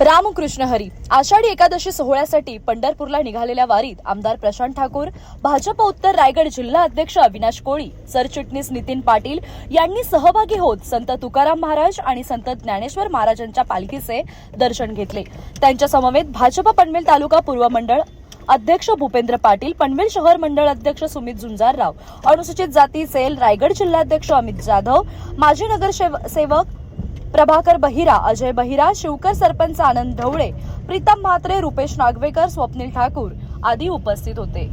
रामकृष्ण हरी. आषाढी एकादशी सोहळ्यासाठी पंढरपूरला निघालेल्या वारीत आमदार प्रशांत ठाकूर, भाजप उत्तर रायगड जिल्हा अध्यक्ष अविनाश कोळी, सरचिटणीस नितीन पाटील यांनी सहभागी होत संत तुकाराम महाराज आणि संत ज्ञानेश्वर महाराजांच्या पालखीचे दर्शन घेतले. त्यांच्या समवेत भाजप पनवेल तालुका पूर्व मंडळ अध्यक्ष भूपेंद्र पाटील, पनवेल शहर मंडळ अध्यक्ष सुमित झुंजारराव, अनुसूचित जाती सेल रायगड जिल्हाध्यक्ष अमित जाधव, माजी नगरसेवक प्रभाकर बहिरा, अजय बहिरा, शिवकर सरपंच आनंद ढवळे, प्रीतम म्हात्रे, रुपेश नागवेकर, स्वप्नील ठाकूर आदी उपस्थित होते.